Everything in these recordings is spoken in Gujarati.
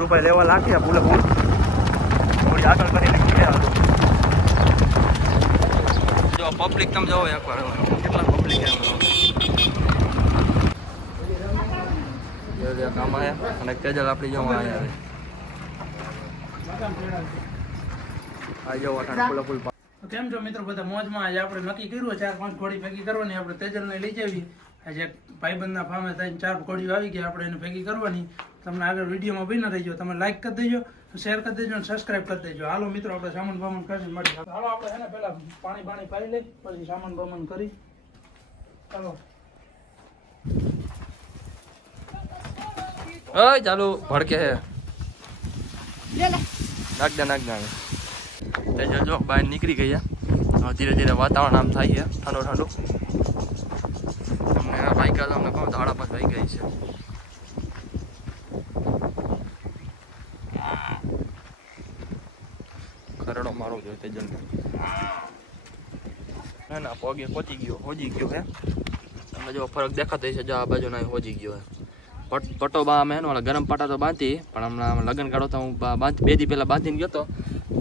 રૂપિયા લેવા લાગ્યા બોલે બોલ થોડી આગળ કરીને ગયા. જો પબ્લિક તમે જોવો એકવાર કેટલા પબ્લિક કામ આવ્યા અને તેજલ આપણી જોવા આવ્યા આ જો ફૂલ. કેમ છો મિત્રો બધા મોજમાં? આજે આપણે નક્કી કર્યું 4-5 ઘોડી ભેગી કરવાની. આપણે તેજલને લઈ જવી. આજે ભાઈબંધના ફાર્મે 3-4 ઘોડીઓ આવી ગયા, આપણે એને ભેગી કરવાની. તમને આગળ વિડીયોમાં બી ન રહીજો. તમે લાઈક કરી દેજો, શેર કરી દેજો અને સબસ્ક્રાઈબ કરી દેજો. હાલો મિત્રો, આપણે સામાન બામાન કરીને મળીએ. હાલો આપણે છે ને પહેલા પાણી પાઈ લઈ, પછી સામાન બામાન કરી. ચાલો ઓય ચાલુ ભડકે હે નાખ દે. તેજલ જો બહાર નીકળી ગયા. ધીરે ધીરે વાતાવરણ આમ થાય છે ઠંડુ. તમને બાઈક તમને કહું ધાડા પર થઈ ગઈ છે. ખરડો મારો જોઈએ તેજલ ના પગે હોજી ગયો હે. તમે જો ફરક દેખાતો છે. જો આ બાજુ ના હોજી ગયો હે. પટ્ટો અમે એનો ગરમ પાટા તો બાંધી, પણ હમણાં લગ્ન કાઢો તો હું 2 દી પહેલા બાંધીને ગયો હતો.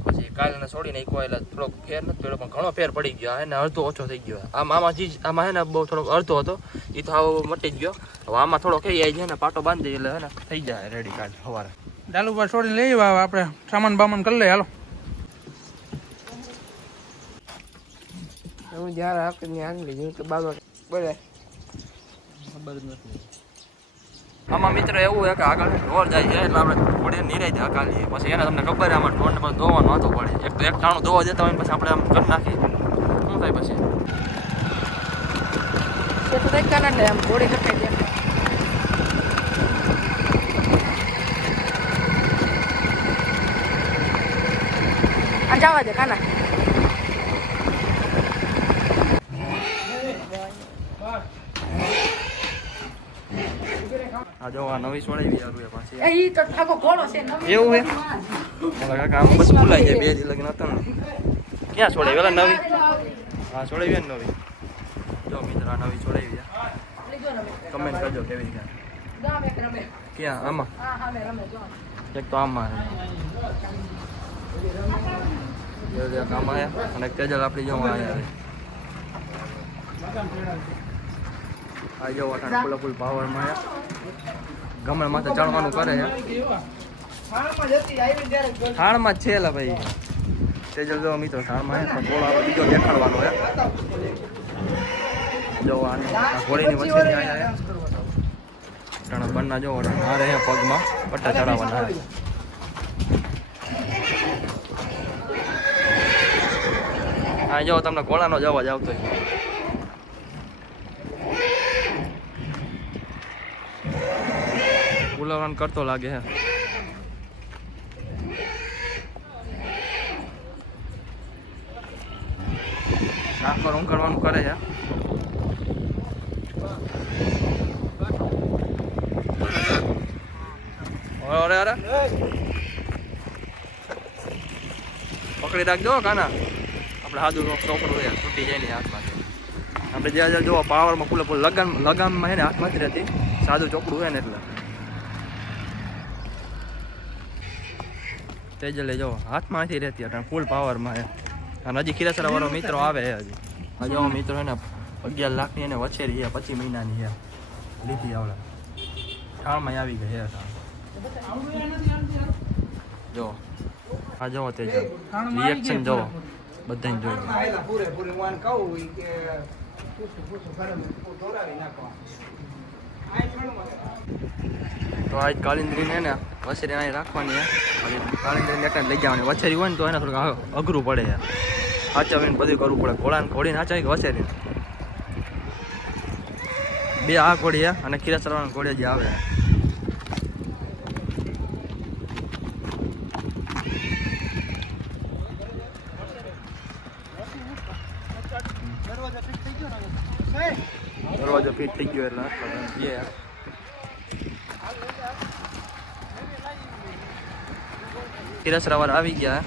પછી કાલને છોડીને એક એટલે થોડોક ફેર નથી પડ્યો, પણ ઘણો ફેર પડી ગયો. એને અડધો ઓછો થઈ ગયો. આમાં હે ને બહુ થોડોક અડધો હતો, એ તો આવો મટી જ ગયો. હવે આમાં થોડો કઈ આવી જાય ને પાટો બાંધી એટલે હે ને થઈ જાય રેડી કાઢ સવારે. ડાલુબા છોડીને લઈ આવ્યા. આપણે સામાન બામાન કરી લઈએ. હાલો હું જ્યારે આપણી આંગળી જોઉં તો બાબા બોલે ખબર જ નથી. આમાં મિત્ર એવું છે કે આગળ ઢોર જાય છે એટલે આપણે થોડી નિરાઈ હકાલીએ. પછી એને તમને ખબર છે આમાં ઢોરને પણ ધોવાનું વાંધો પડે. એક તો એક ટાણું ધોવા જતા હોય પછી આપણે આમ કરી નાખીએ શું થાય પછી તો કઈ કાના એટલે આમ ઘોડી કપાઈ જાય. આ જવા દે કાના. આ જો આ નવી છોડાવી આવ્યું પાછી. એ તો ઠાકો ઘોડો છે નવી. એવું છે કાકા આમ બસ ભૂલાઈ જાય. 2 દી લગ્ન હતા ને ક્યાં છોડાવી પેલા નવી? હા છોડાવી ને નવી. જો મિત્ર આ નવી છોડાવી કમેન્ટ કરજો કેવી ક્યાં આમાં એક તો આમાં કામ આવ્યા અને તેજલ આપણી જોવા આવ્યા. આ જો ફૂલ પાવરમાં ગમે માથે ચડવાનું કરે છે. થાળમાં જ છે લા ભાઈ. તેજલ જો મિત્રો થાળમાં છે પણ થોડો આપણે બીજો દેખાડવાનો છે. જો આ ઘોડીની વચ્ચે આવ્યા બનના જો હારે પગમાં પટ્ટા ચડાવવાના. હા જો તમને ઘોડાનો જ અવાજ આવતો હોય. ઉલવણ કરતો લાગે હે. નાખો રૂમ કરવાનું કરે છે. અરે અરે પકડી રાખજો કાના. આપણે સાદું ચોકડું છે તૂટી જાય ને હાથમાંથી. આપણે જ્યાં જો પાવરમાં ફૂલ લગામમાં છે ને હાથમાંથી રહેતી સાદું ચોકડું છે ને એટલે તેજલે જો હાથમાંથી રહેતી હતા ફૂલ પાવરમાં. અને હજી ખીરાસરા વાળો મિત્રો આવે છે હજી. હજી આવો મિત્રો એને 11 લાખની એને વછેરી છે 25 મહિનાની છે લીધી આવડે ઠાળમાં આવી ગઈ છે. જો આ જો તેજલ રિએક્શન જો બધાને જોઈ. તો આજ કાલિંદ્રીને ને વછેરી અહીં રાખવાની છે. કાલિંદ્રીને એક લઈ જવાની. વછેરી હોય ને તો એને થોડુંક અઘરું પડે છે સાચવીને બધું કરવું પડે. ઘોડીને સાચવી કે વછેરી 2 આ ઘોડી છે અને ખીરાસરાવાળા ઘોડી જે આવે. દરવાજો ફિટ થઈ ગયો એટલે ખીરાસરાવાર આવી ગયા.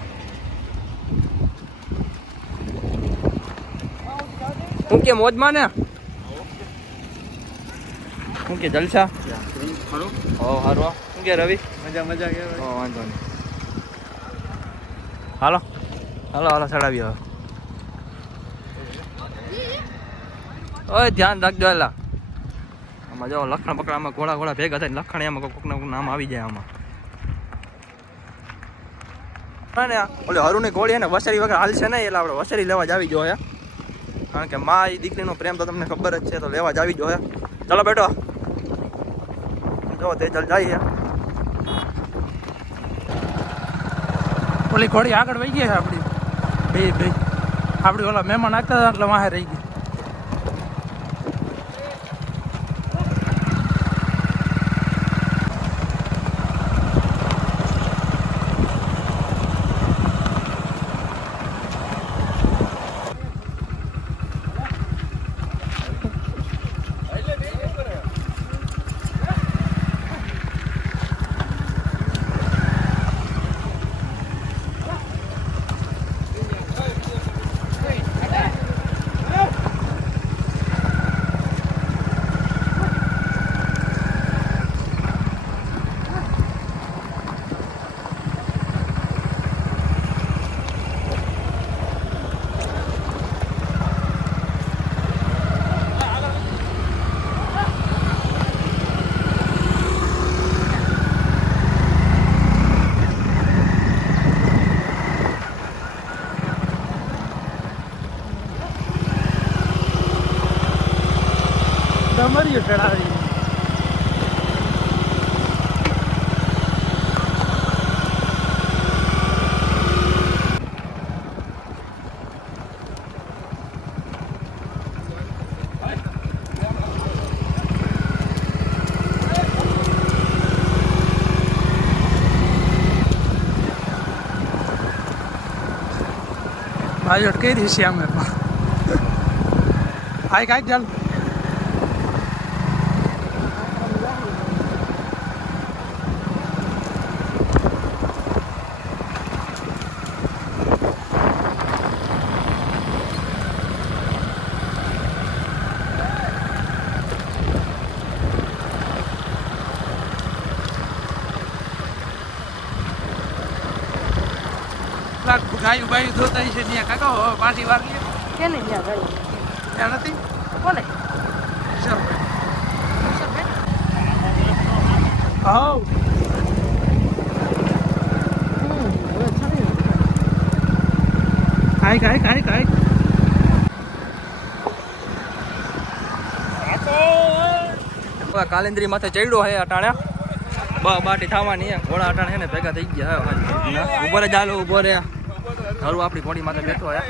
હું કે મોજમાં ને હું કે જલસા હારું કે રવિ? મજા મજા કે વાંધો નહીં. હાલો હાલો હાલો ચડાવી હવે. ઓય ધ્યાન રાખજો એલા. આમાં જો લખણ પકડામાં ઘોડા ભેગા થાય લખણ એમાં કોઈકનું નામ આવી જાય આમાં. ઓલે હરુની ગોળી હે ને વસરી વગર હાલશે નહીં એટલે આપણે વસરી લેવા જ આવી જોઈએ. કારણ કે માં એ દીકરીનો પ્રેમ તો તમને ખબર જ છે તો લેવા જ આવી જોઈએ. ચલો બેટો જો તેજલ જાય. ઓલી ઘોડી આગળ વહી ગઈ છે આપણી બે આપણી ઓલા મહેમાન આવતા હતા એટલે વાહે રહી ગઈ. ડમરીઓ ચડાવી ભાઈ અટકાઈ રહી છે અમે હાઈ કાંઈક ચાલ ગાયું બાયું ધોતા છે ત્યાં કાકા હવે પાછી વાર લે કેને ત્યાં ગાયું ત્યાં નથી કોને ચાલ આવ કાઈ કાલિંદ્રી માથે ચડ્યો હે અટાણે બાટી થવાની ઘોડા અટાણે છે ને ભેગા થઈ ગયા ઉભો રે ચાલો ઉભો રે હરું આપણી ઘોડી માથે બેઠો હે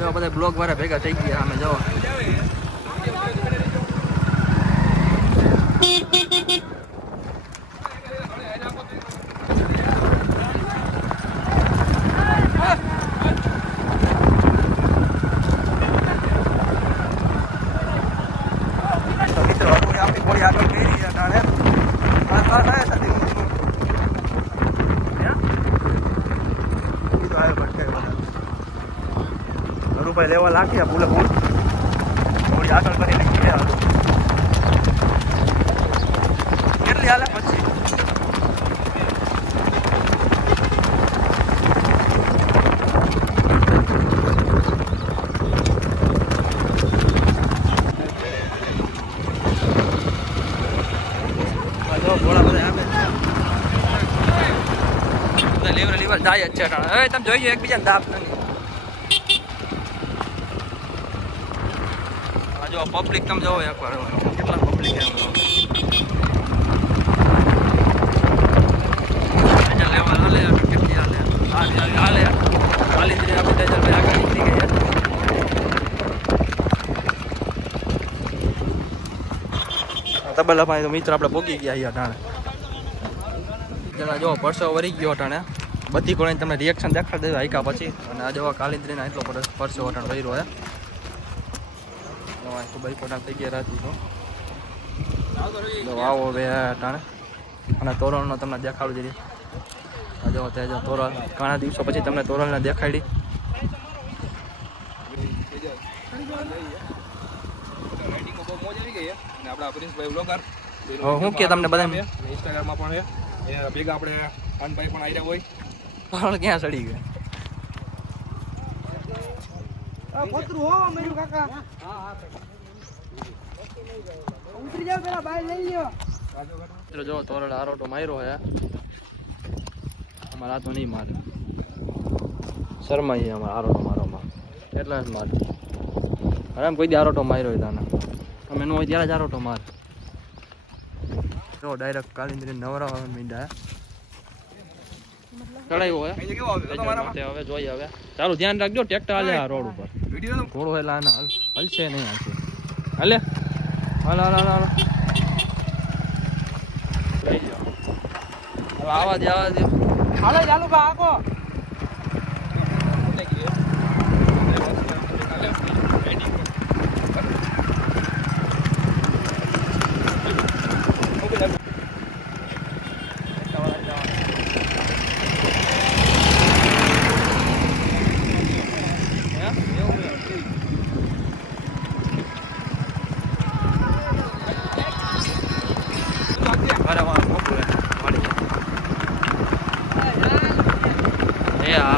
જો બધા બ્લોક વાળા ભેગા થઈ ગયા અમે જો રૂપિયા લેવા લાગ્યા પૂલે પૂર થોડી આગળ કરીને કેટલી હાલે પછી લેવર જાય જ છે હવે તમે જોઈ એકબીજાને દાબ નથી જો પબ્લિક તમે જોવો એકવાર કેટલા પબ્લિક લેવા હાલે કેટલી હાલે હાલે ખાલી આપણે આગળ નીકળી ગયા તબલા ભાઈ તો મિત્ર આપણે પોગી ગયા અહીંયા ટાણે જણા જો પરસો વરી ગયો ટાણે બધી કોઈને તમને રિએક્શન દેખાડી દેવા હાઈકા પછી અને આ જોવા કાલિન્દ્રીના એટલો પરસો વટાણ વહીરો હે તો બાઈક વટાણ થઈ ગયા રાતી તો આવો બે ટાણે અને તોરણનો તમને દેખાડું જરી આ જો તે જો તોરણ ઘણા દિવસો પછી તમને તોરણને દેખાડી મોજ આવી ગઈ આપણા પ્રિન્સભાઈ બ્લોગર હું કે તમને બધાને? ઇન્સ્ટાગ્રામમાં પણ છે એ ભેગા આપણે કાનભાઈ પણ આવ્યા હોય પણ ક્યાં સડી ગયા? મિત્રો જો તોરલ આરોટો માર્યો હે, અમારા તો નહીં મારે, શરમાઈ અમારા આરોટો મારવામાં એટલા જ મારે. હવે એમ કોઈ દી આરોટો માર્યો હોય તાને અમે ન હોય ત્યારે જ આરોટો મારે. જો ડાયરેક્ટ કાલિંદ્રી નવરા મીંડા ચડાવ્યો હોય માટે હવે જોઈએ. હવે ચાલું ધ્યાન રાખજો, ટ્રેક્ટર હાલે આ રોડ ઉપર, ઘોડો એટલે આને હલશે નહીં આશે. હાલે હાલ હાલ હાલ હાલ લઈ જાઓ. હવે આવા દે આવા દે. હાલો ચાલુ બા આકો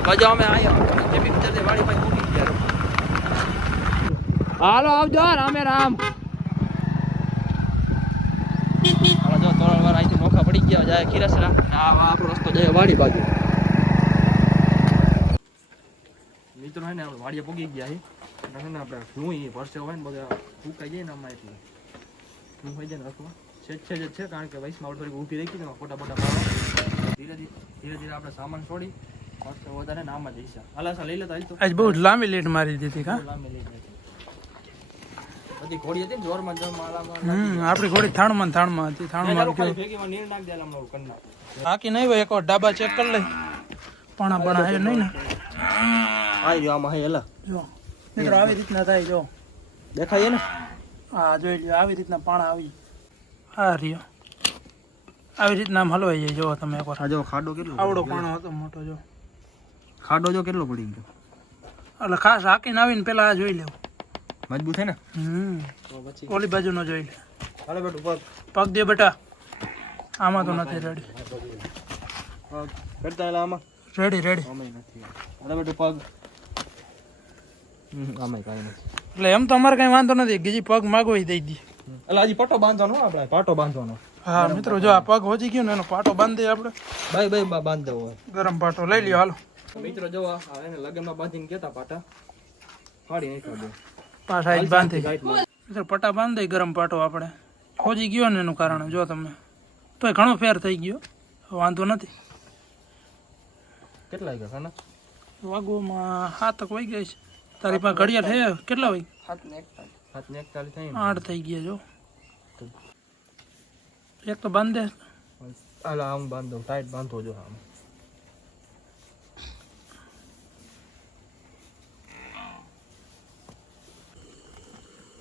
બાજુ અમે હાલો આવજો રામે રામ. હાલો જો તોરણ વાર અહીંથી નોખા પડી ગયા જાય ખીરસરા. આપણો રસ્તો જાય વાડી બાજુ. મિત્રો હે ને આપણે વાડીએ પગી ગયા છે. આપણે શું પરસે હોય ને બધા ફૂંકાઈ જાય ને આમાં એટલે શું હોય જાય ને રખવા છે કારણ કે વૈશમાં થોડીક ઊભી રાખી દે ફોટા ફોટા પાડવા. ધીરે ધીરે આપણે સામાન છોડી વધારે નામ જ ઈચ્છા હાલા લઈ લેતા આજ બહુ લાંબી લેટ મારી દીધી કા બધી ઘોડી હતી ને જોરમાં જોરમાં આપણી ઘોડી થાણમાં હતી થાણમાં ભેગીમાં નીર નાખ દેલા હમણાં કન્ના બાકી નહીં હોય એક વાર ડાબા ચેક કરી લઈ પાણા હે નહીં ને આઈ જો આમાં હે એલા જો મિત્રો આવી રીતના થાય જો દેખાય ને હા જોઈ લ્યો આવી રીતના પાણા આવી હા રહ્યો આવી રીતના આમ હલવાઈ જાય જો તમે એકવાર. આ જો ખાડો કેટલો આવડો પાણો હતો મોટો જો ખાડો જો કેટલો પડી ગયો એટલે ખાસ હાકીને આવીને પેલા આ જોઈ લેવું મજબૂત છે ને. ઓલી બાજુ નો જોઈ લે. હાલે બેટું પગ પગ દે બેટા આમાં તો નથી રેડી કરતા એલા આમાં રેડી આમાં નથી. હાલે બેટું પગ આમાં કાંઈ નથી. એટલે એમ તો અમારે કઈ વાંધો નથી બીજી પગ માગો દઈ દી. એટલે હજી પટ્ટો બાંધવાનો આપણે પાટો બાંધવાનો. હા મિત્રો જો આ પગ હોજી ગયો ને એનો પાટો બાંધી દઈએ આપણે. બાય બાંધ દેવો હોય ગરમ પાટો લઈ લ્યો હાલો. મિત્રો જો એને લગનમાં બાંધીને કેતા પાટા ફાડી નાખ્યા બે પાછા જ બાંધી મિત્રો પટ્ટા બાંધી દઈ ગરમ પાટો આપણે હોજી ગયો ને એનું કારણ જો તમે તોય ઘણો ફેર થઈ ગયો વાંધો નથી. કેટલા વાગ્યા ખાના વાગોમાં 7 વાગી ગયા છે. તારી પાસે ઘડિયાળ છે કેટલા વાગે? 7:41 થઈ 8 થઈ ગયા જો. એક તો બાંધે હાલા આમ બાંધો ટાઈટ બાંધો જો આમ.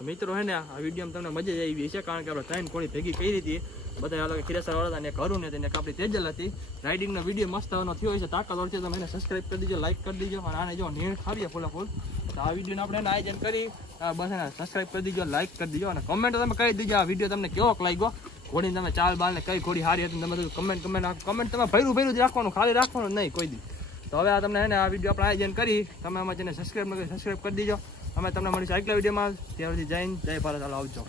મિત્રો હે ને આ વિડીયો તમને મજા જ આવી છે કારણ કે આપણે ત્રણ કોણી ભેગી કરી હતી બધા અલગ ખીરેસર વાળા હતા ને કરું ને તેને આપણી તેજલ હતી. રાઇડિંગનો વિડીયો મસ્ત થયો હોય છે તાકાત છે તમે એને સબસ્ક્રાઈબ કરી દીજો લાઈક કરી દીજો અને આને જો નીણ ખાવીએ ફૂલ તો આ વિડીયોને આપણે આયોજન કરી બસ એને સબસ્ક્રાઈબ કરી દીજો લાઈક કરી દીજો અને કમેન્ટ તમે કહી દીજો આ વિડીયો તમને કેવો લાગ્યો ઘોડીને તમે ચાલ બાલ ને કઈ ઘોડી સારી હતી તમે બધું કમેન્ટ તમે ભર્યું જ રાખવાનું ખાલી રાખવાનું નહીં કોઈ દી. તો હવે આ તમને આ વિડીયો આપણે આયોજન કરી તમે આમાં જેને સબસ્ક્રાઈબ કરી દીજો. અમે તમને મળીશું આગલા વિડીયોમાં. ત્યાં સુધી જય ભારત. ચાલો આવજો.